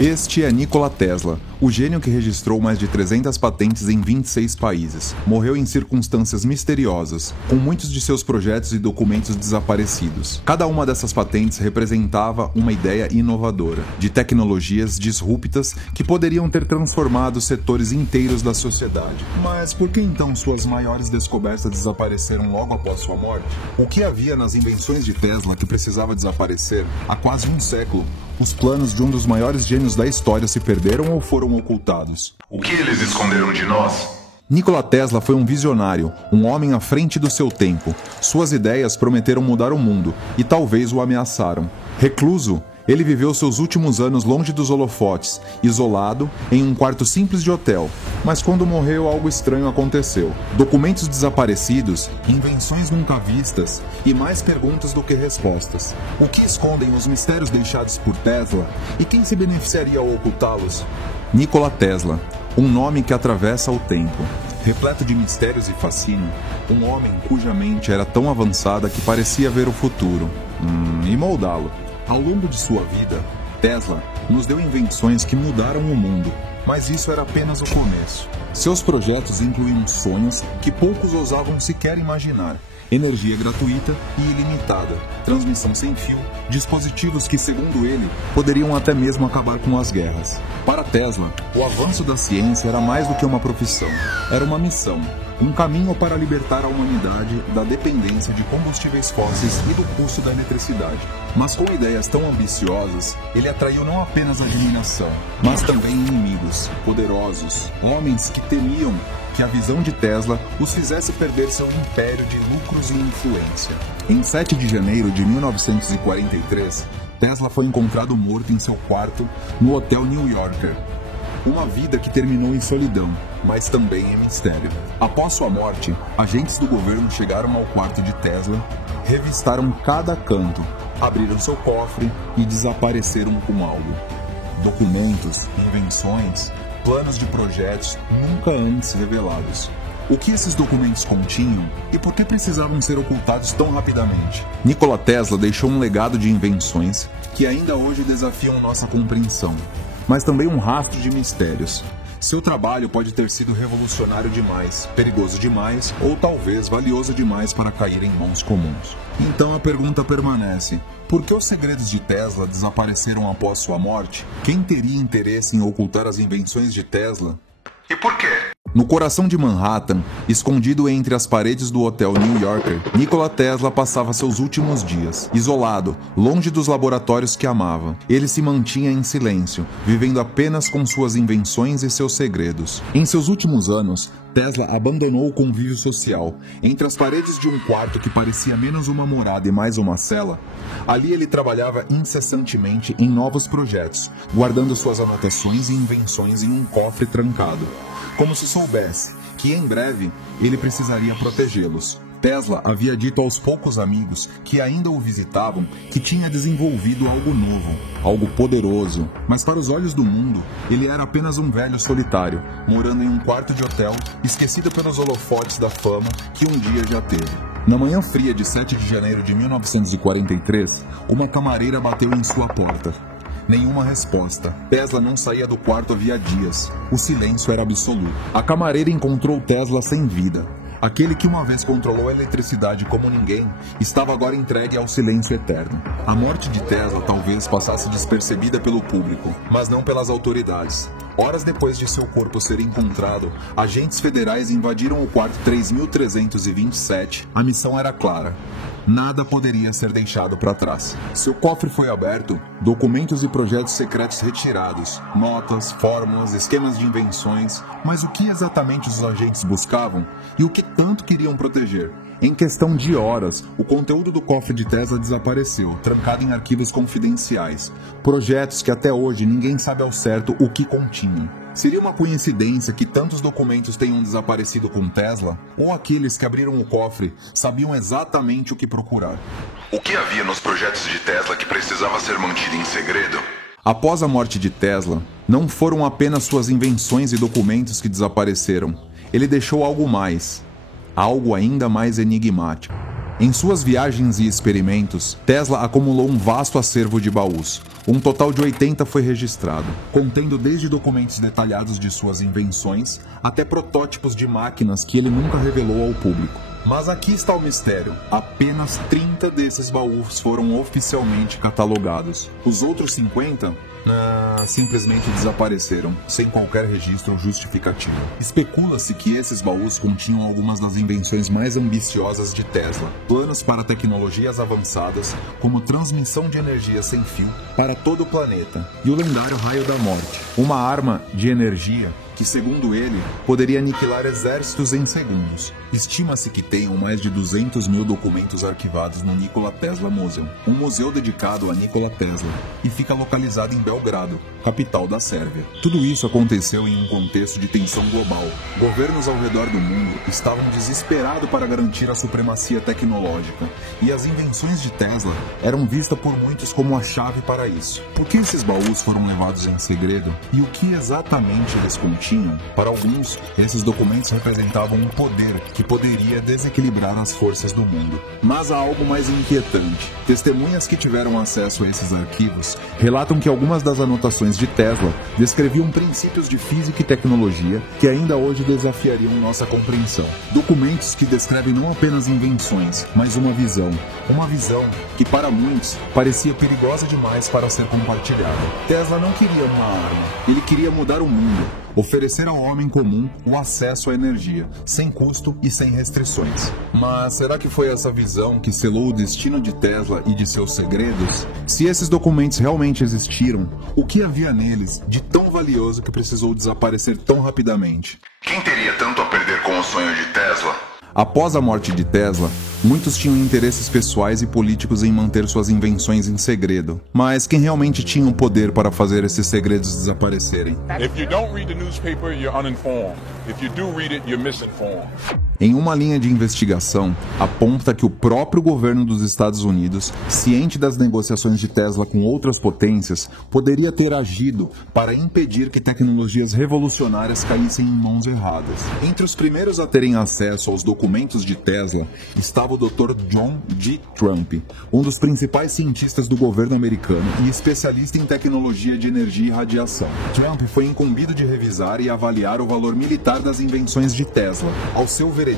Este é Nikola Tesla, o gênio que registrou mais de 300 patentes em 26 países. Morreu em circunstâncias misteriosas, com muitos de seus projetos e documentos desaparecidos. Cada uma dessas patentes representava uma ideia inovadora, de tecnologias disruptas que poderiam ter transformado setores inteiros da sociedade. Mas por que então suas maiores descobertas desapareceram logo após sua morte? O que havia nas invenções de Tesla que precisava desaparecer? Há quase um século, os planos de um dos maiores gênios da história se perderam ou foram ocultados? O que eles esconderam de nós? Nikola Tesla foi um visionário, um homem à frente do seu tempo. Suas ideias prometeram mudar o mundo e talvez o ameaçaram. Recluso, ele viveu seus últimos anos longe dos holofotes, isolado, em um quarto simples de hotel. Mas quando morreu, algo estranho aconteceu. Documentos desaparecidos, invenções nunca vistas e mais perguntas do que respostas. O que escondem os mistérios deixados por Tesla e quem se beneficiaria ao ocultá-los? Nikola Tesla, um nome que atravessa o tempo. Repleto de mistérios e fascínio, um homem cuja mente era tão avançada que parecia ver o futuro e moldá-lo. Ao longo de sua vida, Tesla nos deu invenções que mudaram o mundo, mas isso era apenas o começo. Seus projetos incluíam sonhos que poucos ousavam sequer imaginar. Energia gratuita e ilimitada, transmissão sem fio, dispositivos que, segundo ele, poderiam até mesmo acabar com as guerras. Para Tesla, o avanço da ciência era mais do que uma profissão, era uma missão, um caminho para libertar a humanidade da dependência de combustíveis fósseis e do custo da eletricidade. Mas com ideias tão ambiciosas, ele atraiu não apenas admiração, mas também inimigos, poderosos, homens que temiam que a visão de Tesla os fizesse perder seu império de lucros e influência. Em 7 de janeiro de 1943, Tesla foi encontrado morto em seu quarto no Hotel New Yorker. Uma vida que terminou em solidão, mas também em mistério. Após sua morte, agentes do governo chegaram ao quarto de Tesla, revistaram cada canto, abriram seu cofre e desapareceram com algo. Documentos, invenções, planos de projetos nunca antes revelados. O que esses documentos continham e por que precisavam ser ocultados tão rapidamente? Nikola Tesla deixou um legado de invenções que ainda hoje desafiam nossa compreensão, mas também um rastro de mistérios. Seu trabalho pode ter sido revolucionário demais, perigoso demais ou talvez valioso demais para cair em mãos comuns. Então a pergunta permanece: por que os segredos de Tesla desapareceram após sua morte? Quem teria interesse em ocultar as invenções de Tesla? E por quê? No coração de Manhattan, escondido entre as paredes do Hotel New Yorker, Nikola Tesla passava seus últimos dias. Isolado, longe dos laboratórios que amava, ele se mantinha em silêncio, vivendo apenas com suas invenções e seus segredos. Em seus últimos anos, Tesla abandonou o convívio social. Entre as paredes de um quarto que parecia menos uma morada e mais uma cela, ali ele trabalhava incessantemente em novos projetos, guardando suas anotações e invenções em um cofre trancado, como se soubesse que em breve ele precisaria protegê-los. Tesla havia dito aos poucos amigos que ainda o visitavam que tinha desenvolvido algo novo, algo poderoso, mas para os olhos do mundo, ele era apenas um velho solitário, morando em um quarto de hotel, esquecido pelos holofotes da fama que um dia já teve. Na manhã fria de 7 de janeiro de 1943, uma camareira bateu em sua porta. Nenhuma resposta. Tesla não saía do quarto havia dias. O silêncio era absoluto. A camareira encontrou Tesla sem vida. Aquele que uma vez controlou a eletricidade como ninguém, estava agora entregue ao silêncio eterno. A morte de Tesla talvez passasse despercebida pelo público, mas não pelas autoridades. Horas depois de seu corpo ser encontrado, agentes federais invadiram o quarto 3327. A missão era clara: nada poderia ser deixado para trás. Seu cofre foi aberto, documentos e projetos secretos retirados, notas, fórmulas, esquemas de invenções, mas o que exatamente os agentes buscavam e o que tanto queriam proteger? Em questão de horas, o conteúdo do cofre de Tesla desapareceu, trancado em arquivos confidenciais, projetos que até hoje ninguém sabe ao certo o que continham. Seria uma coincidência que tantos documentos tenham desaparecido com Tesla? Ou aqueles que abriram o cofre sabiam exatamente o que procurar? O que havia nos projetos de Tesla que precisava ser mantido em segredo? Após a morte de Tesla, não foram apenas suas invenções e documentos que desapareceram. Ele deixou algo mais, algo ainda mais enigmático. Em suas viagens e experimentos, Tesla acumulou um vasto acervo de baús, Um total de 80 foi registrado, contendo desde documentos detalhados de suas invenções até protótipos de máquinas que ele nunca revelou ao público. Mas aqui está o mistério. Apenas 30 desses baús foram oficialmente catalogados. Os outros 50 simplesmente desapareceram, sem qualquer registro justificativo. Especula-se que esses baús continham algumas das invenções mais ambiciosas de Tesla, planos para tecnologias avançadas, como transmissão de energia sem fio para todo o planeta, e o lendário Raio da Morte, uma arma de energia que, segundo ele, poderia aniquilar exércitos em segundos. Estima-se que tenham mais de 200 mil documentos arquivados no Nikola Tesla Museum, um museu dedicado a Nikola Tesla, e fica localizado em Belgrado, capital da Sérvia. Tudo isso aconteceu em um contexto de tensão global. Governos ao redor do mundo estavam desesperados para garantir a supremacia tecnológica, e as invenções de Tesla eram vistas por muitos como a chave para isso. Por que esses baús foram levados em segredo e o que exatamente eles continham? Para alguns, esses documentos representavam um poder que poderia desequilibrar as forças do mundo. Mas há algo mais inquietante. Testemunhas que tiveram acesso a esses arquivos relatam que algumas das anotações de Tesla descreviam princípios de física e tecnologia que ainda hoje desafiariam nossa compreensão. Documentos que descrevem não apenas invenções, mas uma visão. Uma visão que para muitos parecia perigosa demais para ser compartilhada. Tesla não queria uma arma, ele queria mudar o mundo. Oferecer ao homem comum o acesso à energia, sem custo e sem restrições. Mas será que foi essa visão que selou o destino de Tesla e de seus segredos? Se esses documentos realmente existiram, o que havia neles de tão valioso que precisou desaparecer tão rapidamente? Quem teria tanto a perder com o sonho de Tesla? Após a morte de Tesla, muitos tinham interesses pessoais e políticos em manter suas invenções em segredo. Mas quem realmente tinha o poder para fazer esses segredos desaparecerem? If you don't read the newspaper, you're uninformed. If you do read it, you're misinformed. Em uma linha de investigação, aponta que o próprio governo dos Estados Unidos, ciente das negociações de Tesla com outras potências, poderia ter agido para impedir que tecnologias revolucionárias caíssem em mãos erradas. Entre os primeiros a terem acesso aos documentos de Tesla estava o Dr. John G. Trump, um dos principais cientistas do governo americano e especialista em tecnologia de energia e radiação. Trump foi incumbido de revisar e avaliar o valor militar das invenções de Tesla. Ao seu veredito,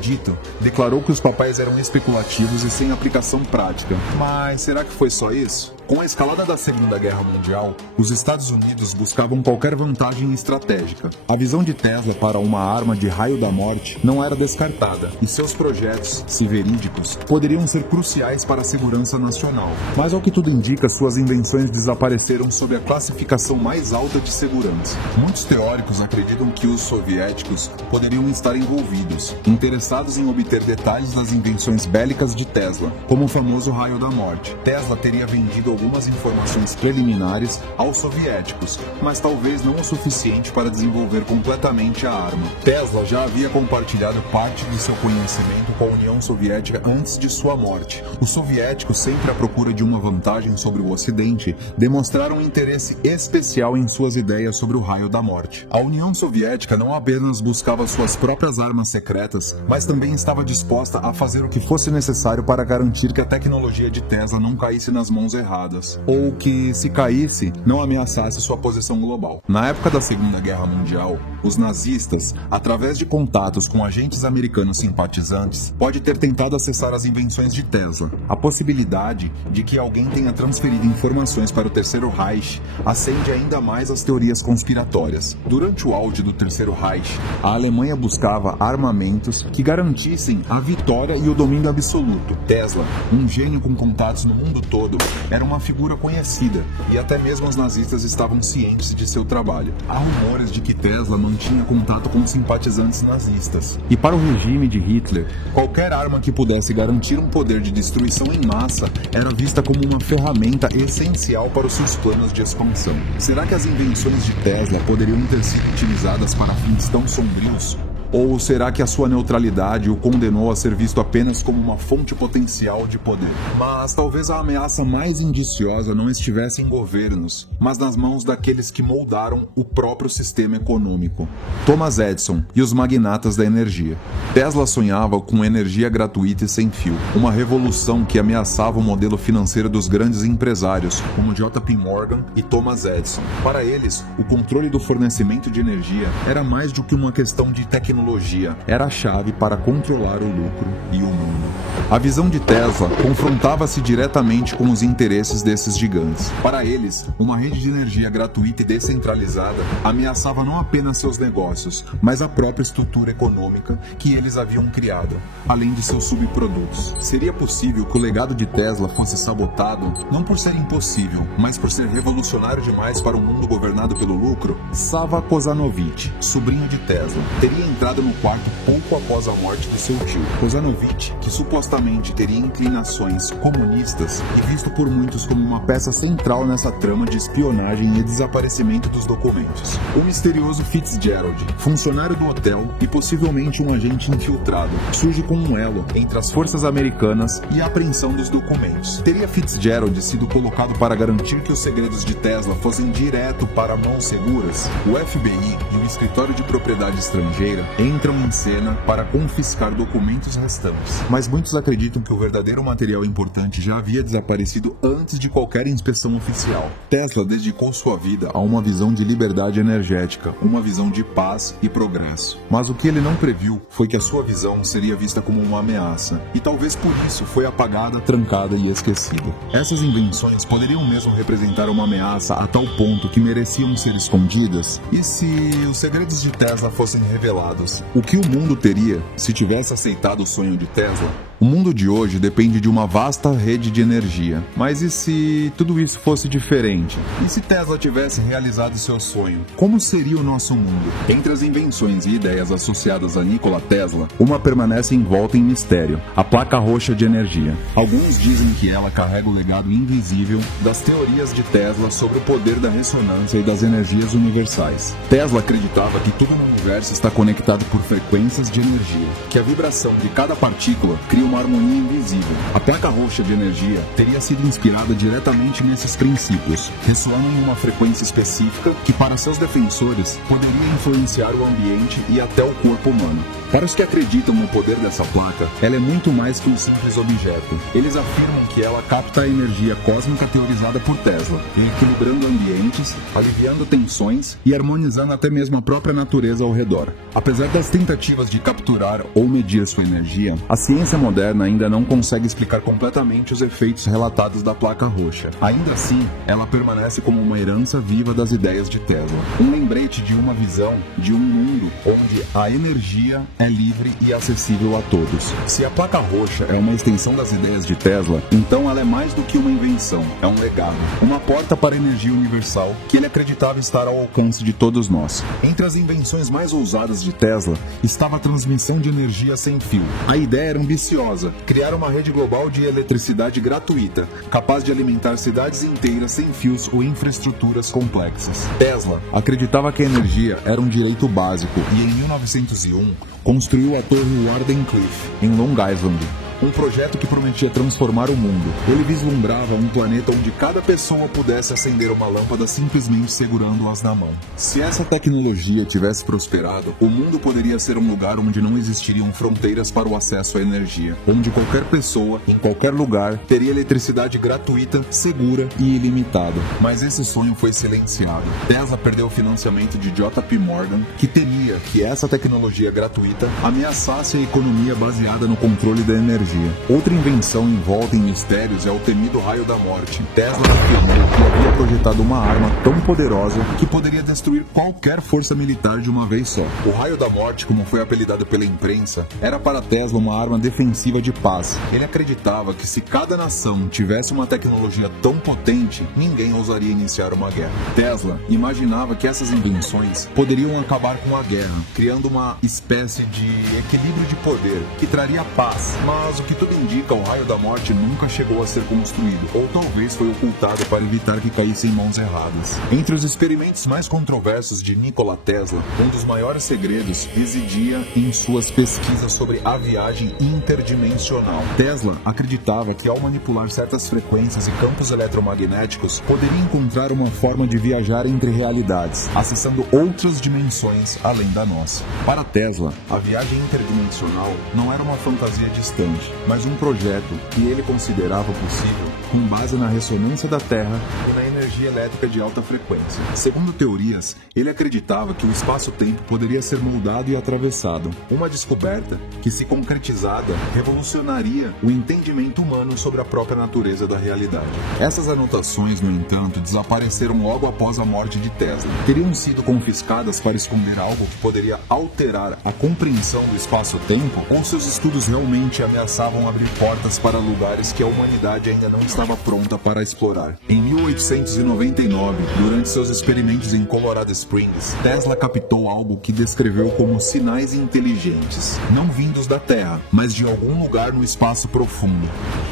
declarou que os papéis eram especulativos e sem aplicação prática. Mas será que foi só isso? Com a escalada da Segunda Guerra Mundial, os Estados Unidos buscavam qualquer vantagem estratégica. A visão de Tesla para uma arma de raio da morte não era descartada, e seus projetos, se verídicos, poderiam ser cruciais para a segurança nacional. Mas, ao que tudo indica, suas invenções desapareceram sob a classificação mais alta de segurança. Muitos teóricos acreditam que os soviéticos poderiam estar envolvidos, interessados em obter detalhes das invenções bélicas de Tesla, como o famoso raio da morte. Tesla teria vendido algumas informações preliminares aos soviéticos, mas talvez não o suficiente para desenvolver completamente a arma. Tesla já havia compartilhado parte de seu conhecimento com a União Soviética antes de sua morte. Os soviéticos, sempre à procura de uma vantagem sobre o Ocidente, demonstraram um interesse especial em suas ideias sobre o raio da morte. A União Soviética não apenas buscava suas próprias armas secretas, mas também estava disposta a fazer o que fosse necessário para garantir que a tecnologia de Tesla não caísse nas mãos erradas, ou que, se caísse, não ameaçasse sua posição global. Na época da Segunda Guerra Mundial, os nazistas, através de contatos com agentes americanos simpatizantes, pode ter tentado acessar as invenções de Tesla. A possibilidade de que alguém tenha transferido informações para o Terceiro Reich acende ainda mais as teorias conspiratórias. Durante o auge do Terceiro Reich, a Alemanha buscava armamentos que garantissem a vitória e o domínio absoluto. Tesla, um gênio com contatos no mundo todo, era uma figura conhecida, e até mesmo os nazistas estavam cientes de seu trabalho. Há rumores de que Tesla mantinha contato com simpatizantes nazistas. E para o regime de Hitler, qualquer arma que pudesse garantir um poder de destruição em massa era vista como uma ferramenta essencial para os seus planos de expansão. Será que as invenções de Tesla poderiam ter sido utilizadas para fins tão sombrios? Ou será que a sua neutralidade o condenou a ser visto apenas como uma fonte potencial de poder? Mas talvez a ameaça mais indiciosa não estivesse em governos, mas nas mãos daqueles que moldaram o próprio sistema econômico. Thomas Edison e os magnatas da energia. Tesla sonhava com energia gratuita e sem fio, uma revolução que ameaçava o modelo financeiro dos grandes empresários, como JP Morgan e Thomas Edison. Para eles, o controle do fornecimento de energia era mais do que uma questão de tecnologia, era a chave para controlar o lucro e o mundo. A visão de Tesla confrontava-se diretamente com os interesses desses gigantes. Para eles, uma rede de energia gratuita e descentralizada ameaçava não apenas seus negócios, mas a própria estrutura econômica que eles haviam criado, além de seus subprodutos. Seria possível que o legado de Tesla fosse sabotado, não por ser impossível, mas por ser revolucionário demais para um mundo governado pelo lucro? Sava Kozanovich, sobrinho de Tesla, teria entrado no quarto pouco após a morte de seu tio. Kozanovich, que supostamente teria inclinações comunistas e visto por muitos como uma peça central nessa trama de espionagem e desaparecimento dos documentos. O misterioso Fitzgerald, funcionário do hotel e possivelmente um agente infiltrado, surge como um elo entre as forças americanas e a apreensão dos documentos. Teria Fitzgerald sido colocado para garantir que os segredos de Tesla fossem direto para mãos seguras? O FBI e o Escritório de Propriedade Estrangeira entram em cena para confiscar documentos restantes. Mas muitos acreditam que o verdadeiro material importante já havia desaparecido antes de qualquer inspeção oficial. Tesla dedicou sua vida a uma visão de liberdade energética, uma visão de paz e progresso. Mas o que ele não previu foi que a sua visão seria vista como uma ameaça, e talvez por isso foi apagada, trancada e esquecida. Essas invenções poderiam mesmo representar uma ameaça a tal ponto que mereciam ser escondidas? E se os segredos de Tesla fossem revelados? O que o mundo teria se tivesse aceitado o sonho de Tesla? O mundo de hoje depende de uma vasta rede de energia. Mas e se tudo isso fosse diferente? E se Tesla tivesse realizado seu sonho? Como seria o nosso mundo? Entre as invenções e ideias associadas a Nikola Tesla, uma permanece envolta em mistério: a placa roxa de energia. Alguns dizem que ela carrega o legado invisível das teorias de Tesla sobre o poder da ressonância e das energias universais. Tesla acreditava que tudo no universo está conectado por frequências de energia, que a vibração de cada partícula cria uma harmonia invisível. A placa roxa de energia teria sido inspirada diretamente nesses princípios, ressoando em uma frequência específica que, para seus defensores, poderia influenciar o ambiente e até o corpo humano. Para os que acreditam no poder dessa placa, ela é muito mais que um simples objeto. Eles afirmam que ela capta a energia cósmica teorizada por Tesla, equilibrando ambientes, aliviando tensões e harmonizando até mesmo a própria natureza ao redor. Apesar das tentativas de capturar ou medir sua energia, a ciência moderna ainda não consegue explicar completamente os efeitos relatados da placa roxa. Ainda assim, ela permanece como uma herança viva das ideias de Tesla. Um lembrete de uma visão de um mundo onde a energia é livre e acessível a todos. Se a placa roxa é uma extensão das ideias de Tesla, então ela é mais do que uma invenção, é um legado, uma porta para a energia universal que ele acreditava estar ao alcance de todos nós. Entre as invenções mais ousadas de Tesla estava a transmissão de energia sem fio. A ideia era ambiciosa: criar uma rede global de eletricidade gratuita, capaz de alimentar cidades inteiras sem fios ou infraestruturas complexas. Tesla acreditava que a energia era um direito básico e, em 1901, construiu a Torre Wardenclyffe, em Long Island, um projeto que prometia transformar o mundo. Ele vislumbrava um planeta onde cada pessoa pudesse acender uma lâmpada simplesmente segurando-as na mão. Se essa tecnologia tivesse prosperado, o mundo poderia ser um lugar onde não existiriam fronteiras para o acesso à energia, onde qualquer pessoa, em qualquer lugar, teria eletricidade gratuita, segura e ilimitada. Mas esse sonho foi silenciado. Tesla perdeu o financiamento de JP Morgan, que temia que essa tecnologia gratuita ameaçasse a economia baseada no controle da energia. Outra invenção envolta em mistérios é o temido raio da morte. Tesla afirmou que havia projetado uma arma tão poderosa que poderia destruir qualquer força militar de uma vez só. O raio da morte, como foi apelidado pela imprensa, era para Tesla uma arma defensiva de paz. Ele acreditava que se cada nação tivesse uma tecnologia tão potente, ninguém ousaria iniciar uma guerra. Tesla imaginava que essas invenções poderiam acabar com a guerra, criando uma espécie de equilíbrio de poder que traria paz. Mas Mas o que tudo indica, o raio da morte nunca chegou a ser construído, ou talvez foi ocultado para evitar que caísse em mãos erradas. Entre os experimentos mais controversos de Nikola Tesla, um dos maiores segredos residia em suas pesquisas sobre a viagem interdimensional. Tesla acreditava que ao manipular certas frequências e campos eletromagnéticos, poderia encontrar uma forma de viajar entre realidades, acessando outras dimensões além da nossa. Para Tesla, a viagem interdimensional não era uma fantasia distante, mas um projeto que ele considerava possível com base na ressonância da Terra e na energia elétrica de alta frequência. Segundo teorias, ele acreditava que o espaço-tempo poderia ser moldado e atravessado, uma descoberta que, se concretizada, revolucionaria o entendimento humano sobre a própria natureza da realidade. Essas anotações, no entanto, desapareceram logo após a morte de Tesla. Teriam sido confiscadas para esconder algo que poderia alterar a compreensão do espaço-tempo, ou seus estudos realmente ameaçavam abrir portas para lugares que a humanidade ainda não estava pronta para explorar. Em 1899, durante seus experimentos em Colorado Springs, Tesla captou algo que descreveu como sinais inteligentes, não vindos da Terra, mas de algum lugar no espaço profundo.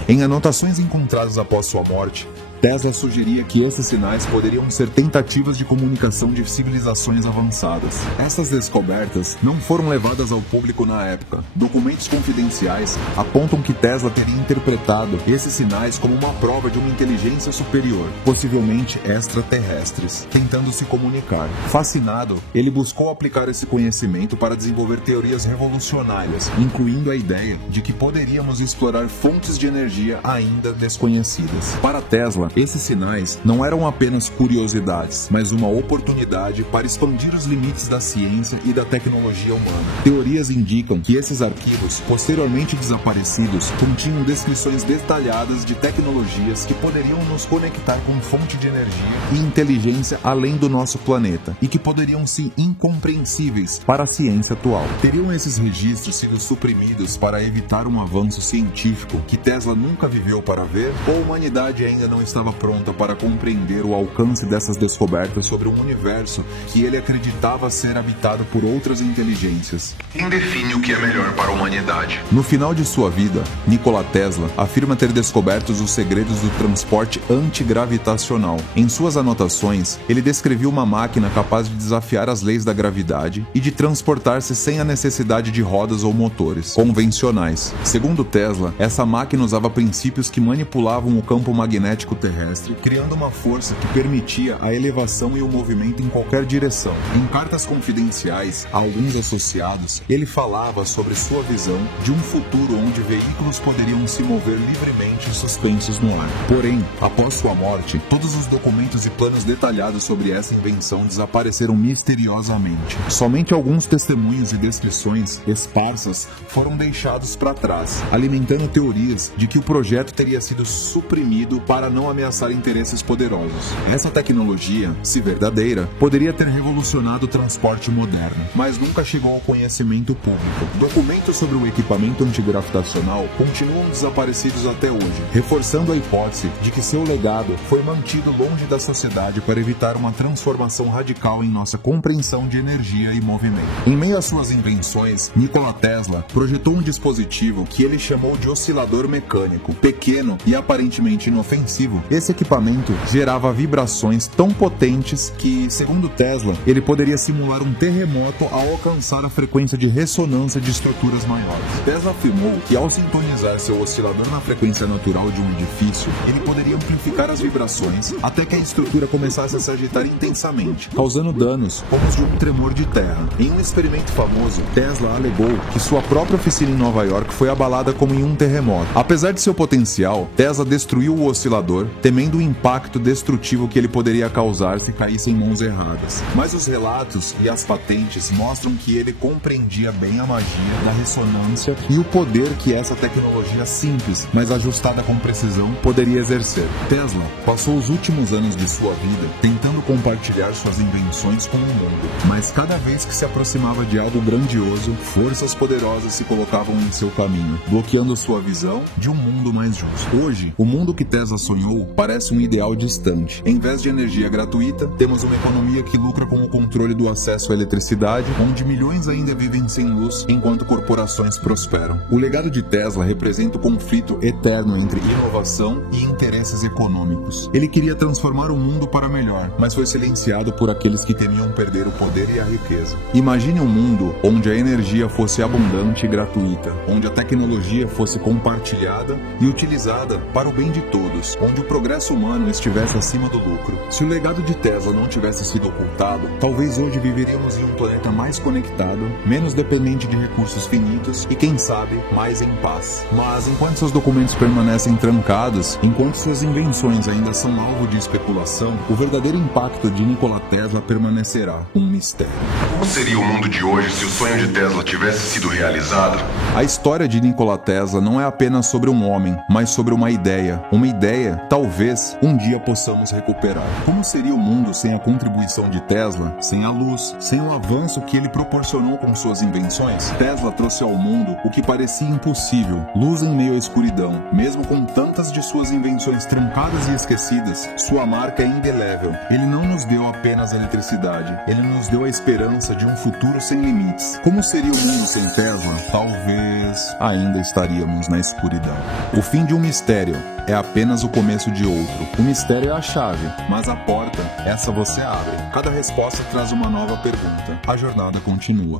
Em anotações encontradas após sua morte, Tesla sugeria que esses sinais poderiam ser tentativas de comunicação de civilizações avançadas. Essas descobertas não foram levadas ao público na época. Documentos confidenciais apontam que Tesla teria interpretado esses sinais como uma prova de uma inteligência superior, possivelmente extraterrestres, tentando se comunicar. Fascinado, ele buscou aplicar esse conhecimento para desenvolver teorias revolucionárias, incluindo a ideia de que poderíamos explorar fontes de energia ainda desconhecidas. Para Tesla, esses sinais não eram apenas curiosidades, mas uma oportunidade para expandir os limites da ciência e da tecnologia humana. Teorias indicam que esses arquivos, posteriormente desaparecidos, continham descrições detalhadas de tecnologias que poderiam nos conectar com fonte de energia e inteligência além do nosso planeta, e que poderiam ser incompreensíveis para a ciência atual. Teriam esses registros sido suprimidos para evitar um avanço científico que Tesla nunca viveu para ver, ou a humanidade ainda não estava pronta para compreender o alcance dessas descobertas sobre um universo que ele acreditava ser habitado por outras inteligências? Quem define o que é melhor para a humanidade? No final de sua vida, Nikola Tesla afirma ter descoberto os segredos do transporte antigravitacional. Em suas anotações, ele descreveu uma máquina capaz de desafiar as leis da gravidade e de transportar-se sem a necessidade de rodas ou motores convencionais. Segundo Tesla, essa máquina usava princípios que manipulavam o campo magnético terrestre, criando uma força que permitia a elevação e o movimento em qualquer direção. Em cartas confidenciais a alguns associados, ele falava sobre sua visão de um futuro onde veículos poderiam se mover livremente suspensos no ar. Porém, após sua morte, todos os documentos e planos detalhados sobre essa invenção desapareceram misteriosamente. Somente alguns testemunhos e descrições esparsas foram deixados para trás, alimentando teorias de que o projeto teria sido suprimido para não ameaçar interesses poderosos. Essa tecnologia, se verdadeira, poderia ter revolucionado o transporte moderno, mas nunca chegou ao conhecimento público. Documentos sobre o equipamento antigravitacional continuam desaparecidos até hoje, reforçando a hipótese de que seu legado foi mantido longe da sociedade para evitar uma transformação radical em nossa compreensão de energia e movimento. Em meio às suas invenções, Nikola Tesla projetou um dispositivo que ele chamou de oscilador mecânico. Pequeno e aparentemente inofensivo, esse equipamento gerava vibrações tão potentes que, segundo Tesla, ele poderia simular um terremoto ao alcançar a frequência de ressonância de estruturas maiores. Tesla afirmou que, ao sintonizar seu oscilador na frequência natural de um edifício, ele poderia amplificar as vibrações até que a estrutura começasse a se agitar intensamente, causando danos como os de um tremor de terra. Em um experimento famoso, Tesla alegou que sua própria oficina em Nova York foi abalada como em um terremoto. Apesar de seu potencial, Tesla destruiu o oscilador, temendo o impacto destrutivo que ele poderia causar se caísse em mãos erradas. Mas os relatos e as patentes mostram que ele compreendia bem a magia da ressonância e o poder que essa tecnologia simples, mas ajustada com precisão, poderia exercer. Tesla passou os últimos anos de sua vida tentando compartilhar suas invenções com o mundo, mas cada vez que se aproximava de algo grandioso, forças poderosas se colocavam em seu caminho, bloqueando sua visão de um mundo mais justo. Hoje, o mundo que Tesla sonhou Ou parece um ideal distante. Em vez de energia gratuita, temos uma economia que lucra com o controle do acesso à eletricidade, onde milhões ainda vivem sem luz, enquanto corporações prosperam. O legado de Tesla representa o conflito eterno entre inovação e interesses econômicos. Ele queria transformar o mundo para melhor, mas foi silenciado por aqueles que temiam perder o poder e a riqueza. Imagine um mundo onde a energia fosse abundante e gratuita, onde a tecnologia fosse compartilhada e utilizada para o bem de todos, onde o progresso humano estivesse acima do lucro. Se o legado de Tesla não tivesse sido ocultado, talvez hoje viveríamos em um planeta mais conectado, menos dependente de recursos finitos e, quem sabe, mais em paz. Mas enquanto seus documentos permanecem trancados, enquanto suas invenções ainda são alvo de especulação, o verdadeiro impacto de Nikola Tesla permanecerá um mistério. Como seria o mundo de hoje se o sonho de Tesla tivesse sido realizado? A história de Nikola Tesla não é apenas sobre um homem, mas sobre uma ideia. Uma ideia, talvez, um dia possamos recuperar. Como seria o mundo sem a contribuição de Tesla, sem a luz, sem o avanço que ele proporcionou com suas invenções? Tesla trouxe ao mundo o que parecia impossível, luz em meio à escuridão. Mesmo com tantas de suas invenções truncadas e esquecidas, sua marca é indelével. Ele não nos deu apenas a eletricidade, ele nos deu a esperança de um futuro sem limites. Como seria o mundo sem Tesla? Talvez ainda estaríamos na escuridão. O fim de um mistério é apenas o começo de outro. O mistério é a chave, mas a porta, essa você abre. Cada resposta traz uma nova pergunta. A jornada continua.